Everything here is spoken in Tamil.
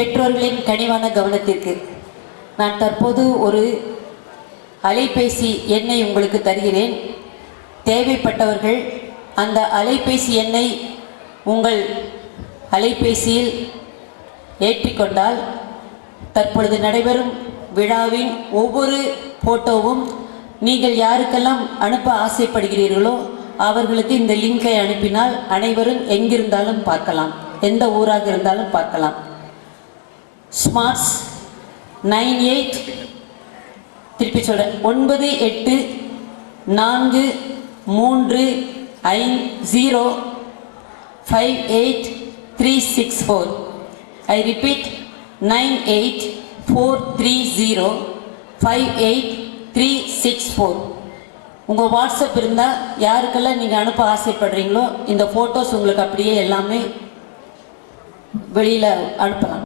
பெற்றோர்களின் கனிவான கவனத்திற்கு நான் தற்போது ஒரு அலைபேசி எண்ணை உங்களுக்கு தருகிறேன். தேவைப்பட்டவர்கள் அந்த அலைபேசி எண்ணை உங்கள் அலைபேசியில் ஏற்றிக்கொண்டால் தற்பொழுது நடைபெறும் விழாவின் ஒவ்வொரு போட்டோவும் நீங்கள் யாருக்கெல்லாம் அனுப்ப ஆசைப்படுகிறீர்களோ அவர்களுக்கு இந்த லிங்கை அனுப்பினால் அனைவரும் எங்கிருந்தாலும் பார்க்கலாம், எந்த ஊராக இருந்தாலும் பார்க்கலாம். ஸ்மார்ட்ஸ் 98 திருப்பி சொல்கிறேன் 9843058364. I repeat 9843058364. உங்கள் வாட்ஸ்அப் இருந்தால் யாருக்கெல்லாம் நீங்கள் அனுப்ப ஆசைப்படுறீங்களோ இந்த ஃபோட்டோஸ் உங்களுக்கு அப்படியே எல்லாமே வெளியில் அனுப்பலாம்.